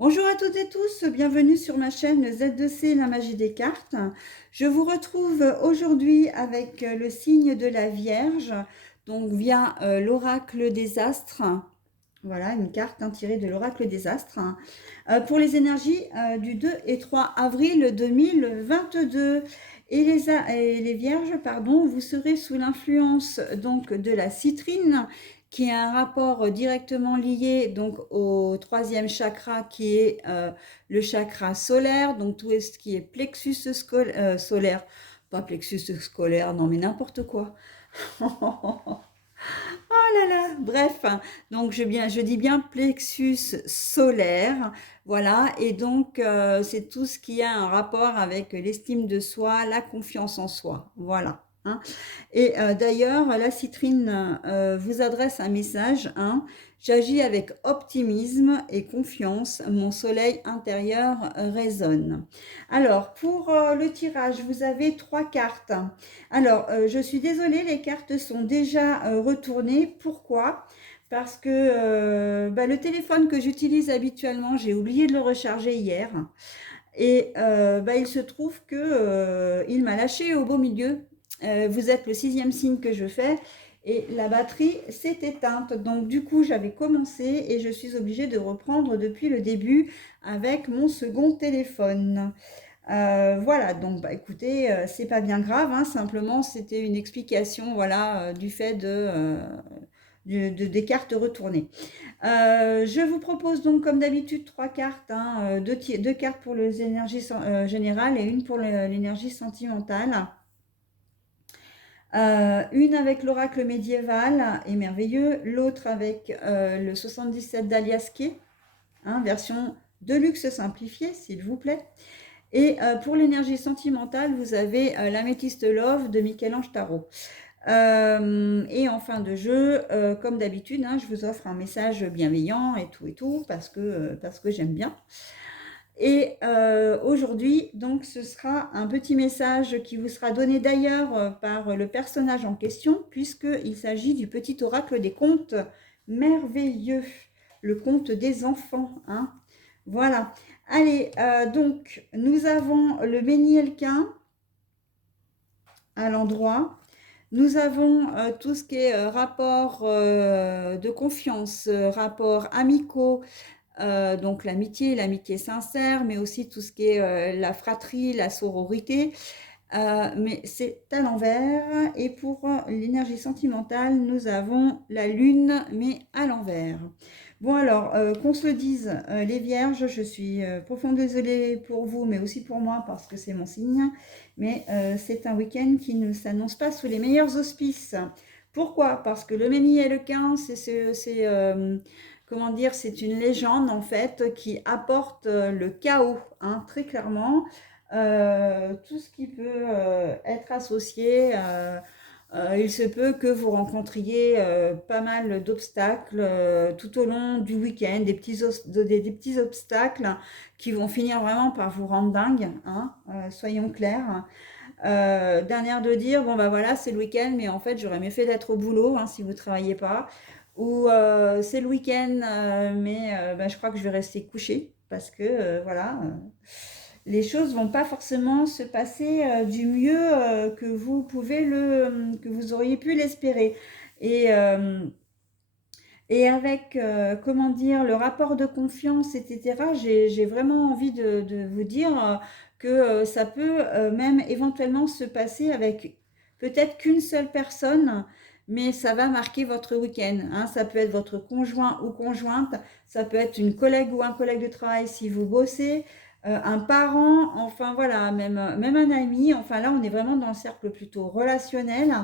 Bonjour à toutes et tous, bienvenue sur ma chaîne Z2C, la magie des cartes. Je vous retrouve aujourd'hui avec le signe de la Vierge, donc via l'oracle des astres. Voilà, une carte tirée de l'oracle des astres. Pour les énergies du 2 et 3 avril 2022. Et les vierges, pardon, vous serez sous l'influence donc de la citrine, qui a un rapport directement lié donc au troisième chakra qui est le chakra solaire, donc tout ce qui est plexus solaire, pas plexus scolaire, non mais n'importe quoi. Oh là là, bref, donc je dis bien plexus solaire, voilà, et donc c'est tout ce qui a un rapport avec l'estime de soi, la confiance en soi, voilà. Hein. Et d'ailleurs, la citrine vous adresse un message, hein. J'agis avec optimisme et confiance, mon soleil intérieur résonne. Alors, pour le tirage, vous avez 3 cartes. Alors, je suis désolée, les cartes sont déjà retournées. Pourquoi? Parce que le téléphone que j'utilise habituellement, j'ai oublié de le recharger hier. Et il se trouve que il m'a lâché au beau milieu. Vous êtes le 6e signe que je fais et la batterie s'est éteinte. Donc du coup, j'avais commencé et je suis obligée de reprendre depuis le début avec mon second téléphone. Voilà, donc écoutez, c'est pas bien grave, hein, simplement c'était une explication, voilà, du fait des cartes retournées. Je vous propose donc, comme d'habitude, 3 cartes, hein, deux cartes pour les énergies générales et une pour l'énergie sentimentale. Une avec l'oracle médiéval et merveilleux, l'autre avec le 77 d'Aliasqué, hein, version de luxe simplifiée, s'il vous plaît. Et pour l'énergie sentimentale, vous avez l'améthyste Love de Michel-Ange Tarot. Et en fin de jeu, comme d'habitude, hein, je vous offre un message bienveillant et tout, parce que j'aime bien. Et aujourd'hui, donc, ce sera un petit message qui vous sera donné d'ailleurs par le personnage en question, puisqu'il s'agit du petit oracle des contes merveilleux, le conte des enfants. Hein. Voilà. Allez, donc, nous avons le Ménielquin à l'endroit. Nous avons tout ce qui est rapport de confiance, rapports amicaux, donc l'amitié sincère, mais aussi tout ce qui est la fratrie, la sororité. Mais c'est à l'envers. Et pour l'énergie sentimentale, nous avons la lune, mais à l'envers. Bon alors, qu'on se le dise, les vierges, je suis profondément désolée pour vous, mais aussi pour moi, parce que c'est mon signe. Mais c'est un week-end qui ne s'annonce pas sous les meilleurs auspices. Pourquoi? Parce que le Méni et le 15, comment dire, c'est une légende en fait qui apporte le chaos, hein, très clairement. Tout ce qui peut être associé, il se peut que vous rencontriez pas mal d'obstacles tout au long du week-end, des petits obstacles qui vont finir vraiment par vous rendre dingue, hein, soyons clairs. D'un air de dire, bon bah voilà, c'est le week-end, mais en fait j'aurais mieux fait d'être au boulot hein, si vous ne travaillez pas. Ou c'est le week-end, mais je crois que je vais rester couchée parce que voilà, les choses vont pas forcément se passer du mieux que vous auriez pu l'espérer. Et, euh, et avec, comment dire, le rapport de confiance, etc., j'ai vraiment envie de vous dire que ça peut même éventuellement se passer avec peut-être qu'une seule personne, mais ça va marquer votre week-end. Hein. Ça peut être votre conjoint ou conjointe, ça peut être une collègue ou un collègue de travail si vous bossez, un parent, enfin voilà, même un ami. Enfin là, on est vraiment dans le cercle plutôt relationnel.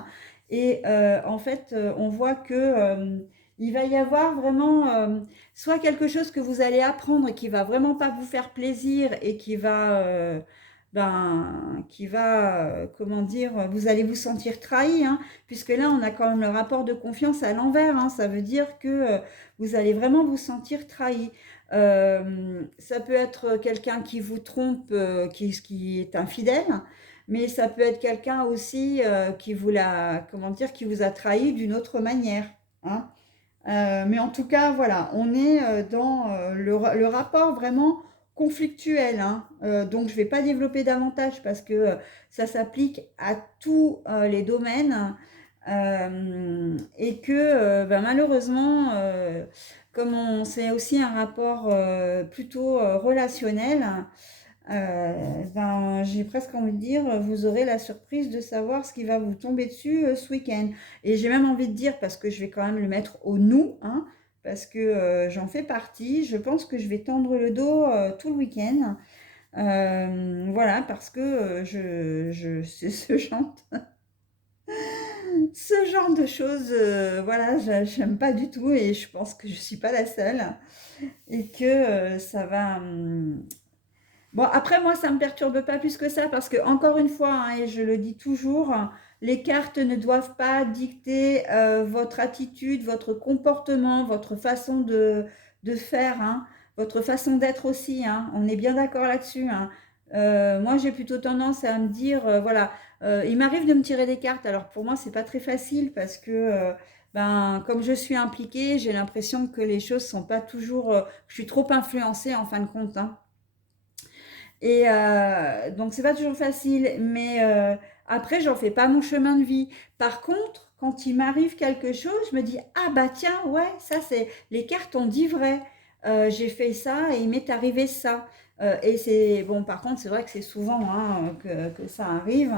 Et en fait, on voit que il va y avoir vraiment soit quelque chose que vous allez apprendre et qui va vraiment pas vous faire plaisir et comment dire, vous allez vous sentir trahi, hein, puisque là, on a quand même le rapport de confiance à l'envers. Hein, ça veut dire que vous allez vraiment vous sentir trahi. Ça peut être quelqu'un qui vous trompe, qui est infidèle, mais ça peut être quelqu'un aussi comment dire, qui vous a trahi d'une autre manière. Hein. Mais en tout cas, voilà, on est dans le rapport vraiment conflictuel, hein. Donc, je ne vais pas développer davantage parce que ça s'applique à tous les domaines et que ben, malheureusement, comme c'est aussi un rapport plutôt relationnel, ben, j'ai presque envie de dire, vous aurez la surprise de savoir ce qui va vous tomber dessus ce week-end. Et j'ai même envie de dire, parce que je vais quand même le mettre au nous, hein, parce que j'en fais partie, je pense que je vais tendre le dos tout le week-end. Voilà, parce que c'est ce genre de choses, voilà, j'aime pas du tout et je pense que je suis pas la seule et que ça va. Bon, après, moi, ça me perturbe pas plus que ça parce que, encore une fois, hein, et je le dis toujours, les cartes ne doivent pas dicter votre attitude, votre comportement, votre façon de faire, hein, votre façon d'être aussi, hein. On est bien d'accord là-dessus, hein. Moi, j'ai plutôt tendance à me dire, voilà, il m'arrive de me tirer des cartes. Alors, pour moi, c'est pas très facile parce que, ben, comme je suis impliquée, j'ai l'impression que les choses sont pas toujours, je suis trop influencée en fin de compte, hein. Et donc, c'est pas toujours facile, mais après, j'en fais pas mon chemin de vie. Par contre, quand il m'arrive quelque chose, je me dis, ah bah tiens, ouais, ça c'est, les cartes ont dit vrai. J'ai fait ça et il m'est arrivé ça. Et c'est, bon, par contre, c'est vrai que c'est souvent hein, que ça arrive.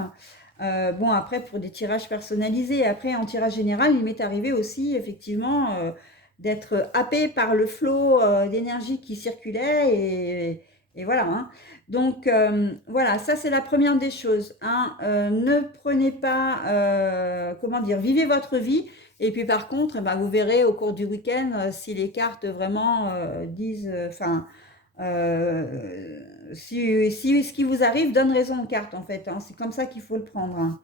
Bon, après, pour des tirages personnalisés, après, en tirage général, il m'est arrivé aussi, effectivement, d'être happé par le flot d'énergie qui circulait et voilà, hein. Donc voilà, ça c'est la première des choses, hein. Ne prenez pas, comment dire, vivez votre vie. Et puis par contre, eh ben, vous verrez au cours du week-end si les cartes vraiment disent, enfin, si ce qui vous arrive donne raison aux cartes en fait, hein. C'est comme ça qu'il faut le prendre, hein.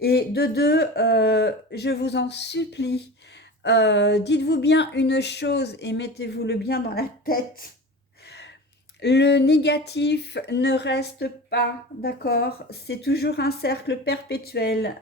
Et de deux, je vous en supplie, dites-vous bien une chose et mettez-vous-le bien dans la tête. Le négatif ne reste pas, d'accord? C'est toujours un cercle perpétuel,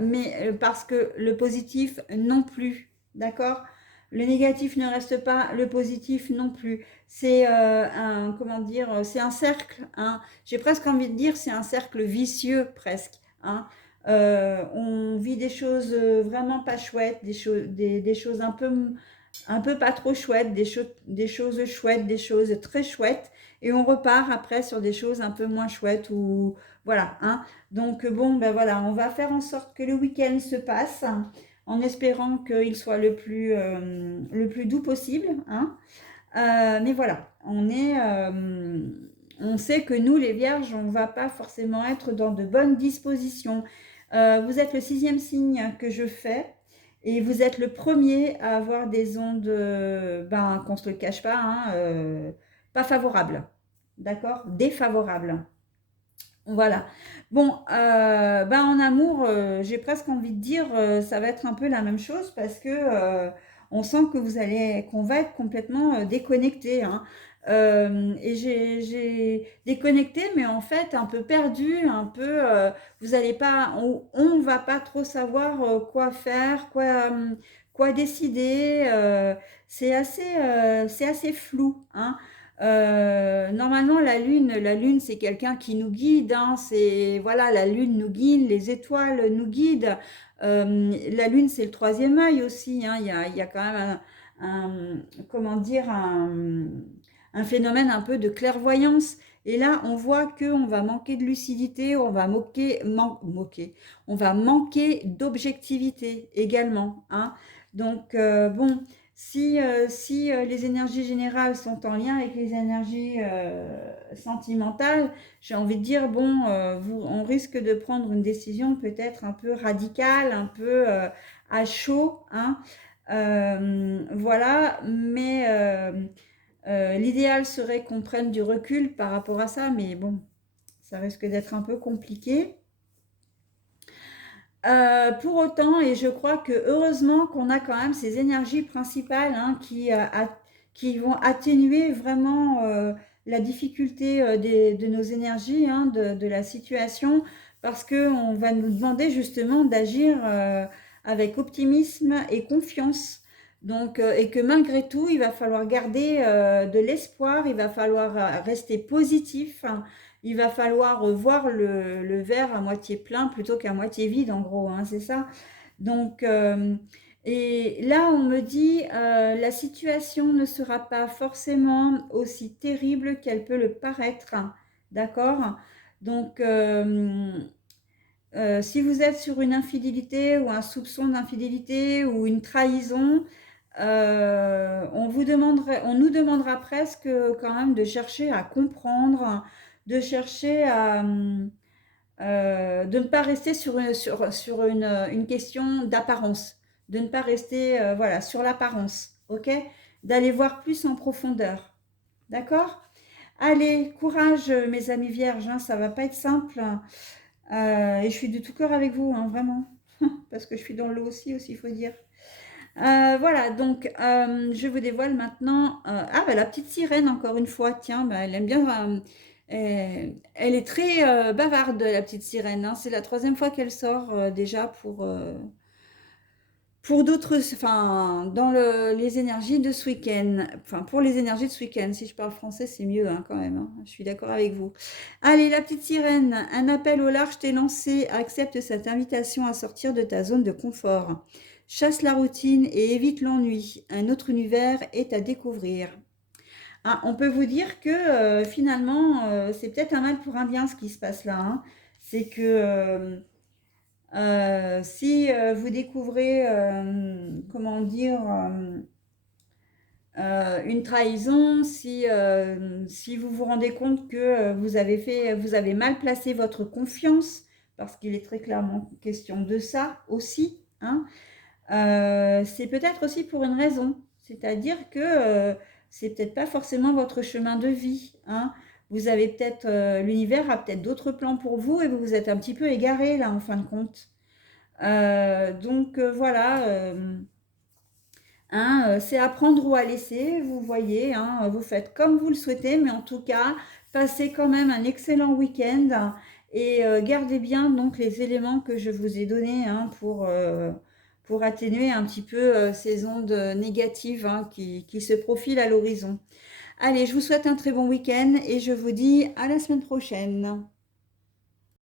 mais parce que le positif non plus, d'accord? Le négatif ne reste pas, le positif non plus. C'est un, comment dire, c'est un cercle, hein. J'ai presque envie de dire, c'est un cercle vicieux presque, hein. On vit des choses vraiment pas chouettes, des choses un peu pas trop chouettes, des choses chouettes, des choses très chouettes, et on repart après sur des choses un peu moins chouettes ou voilà, hein. Donc bon, ben voilà, on va faire en sorte que le week-end se passe en espérant qu'il soit le plus doux possible, hein. Mais voilà, on sait que nous, les vierges, on ne va pas forcément être dans de bonnes dispositions. Vous êtes le sixième signe que je fais et vous êtes le premier à avoir des ondes, ben, qu'on ne se le cache pas, hein, pas favorables. D'accord? Défavorables. Voilà. Bon, ben en amour, j'ai presque envie de dire, ça va être un peu la même chose parce que on sent que qu'on va être complètement déconnecté, hein. Et j'ai déconnecté, mais en fait un peu perdu, un peu. Vous allez pas, on va pas trop savoir quoi faire, quoi décider. C'est assez flou, hein. Normalement, la lune, c'est quelqu'un qui nous guide, hein. C'est voilà, la lune nous guide, les étoiles nous guident. La lune, c'est le troisième œil aussi, hein. Il y a quand même comment dire, un phénomène un peu de clairvoyance. Et là, on voit qu'on va manquer de lucidité, on va on va manquer d'objectivité également, hein. Donc bon. Si les énergies générales sont en lien avec les énergies sentimentales, j'ai envie de dire, bon, on risque de prendre une décision peut-être un peu radicale, un peu à chaud, hein. Voilà, mais l'idéal serait qu'on prenne du recul par rapport à ça, mais bon, ça risque d'être un peu compliqué. Pour autant, et je crois que heureusement qu'on a quand même ces énergies principales hein, qui vont atténuer vraiment la difficulté de nos énergies, hein, de la situation, parce qu'on va nous demander justement d'agir avec optimisme et confiance. Donc, et que malgré tout, il va falloir garder de l'espoir, il va falloir rester positif, hein. Il va falloir voir le verre à moitié plein plutôt qu'à moitié vide, en gros, hein, c'est ça. Donc, et là, on me dit, la situation ne sera pas forcément aussi terrible qu'elle peut le paraître, hein, d'accord? Donc, si vous êtes sur une infidélité ou un soupçon d'infidélité ou une trahison, on nous demandera presque quand même de chercher à comprendre, de chercher à, de ne pas rester sur une question d'apparence, de ne pas rester voilà, sur l'apparence, ok? D'aller voir plus en profondeur, d'accord? Allez, courage mes amis vierges, hein, ça va pas être simple. Et je suis de tout cœur avec vous, hein, vraiment, parce que je suis dans l'eau aussi, il faut dire. Voilà, donc je vous dévoile maintenant. Ah, bah, la petite sirène, encore une fois, tiens, bah, elle aime bien. Elle est très bavarde, la petite sirène, hein. C'est la troisième fois qu'elle sort déjà pour d'autres, enfin, dans les énergies de ce week-end. Enfin, pour les énergies de ce week-end. Si je parle français, c'est mieux hein, quand même, hein. Je suis d'accord avec vous. Allez, la petite sirène, un appel au large t'est lancé. Accepte cette invitation à sortir de ta zone de confort. Chasse la routine et évite l'ennui. Un autre univers est à découvrir. Ah, on peut vous dire que finalement, c'est peut-être un mal pour un bien ce qui se passe là, hein. C'est que si vous découvrez, comment dire, une trahison, si vous vous rendez compte que vous avez mal placé votre confiance, parce qu'il est très clairement question de ça aussi, hein, c'est peut-être aussi pour une raison. C'est-à-dire que c'est peut-être pas forcément votre chemin de vie, hein. Vous avez peut-être, l'univers a peut-être d'autres plans pour vous et vous vous êtes un petit peu égaré là en fin de compte. Donc voilà, hein, c'est à prendre ou à laisser, vous voyez, hein, vous faites comme vous le souhaitez, mais en tout cas, passez quand même un excellent week-end et gardez bien donc les éléments que je vous ai donnés hein, pour atténuer un petit peu ces ondes négatives hein, qui se profilent à l'horizon. Allez, je vous souhaite un très bon week-end et je vous dis à la semaine prochaine.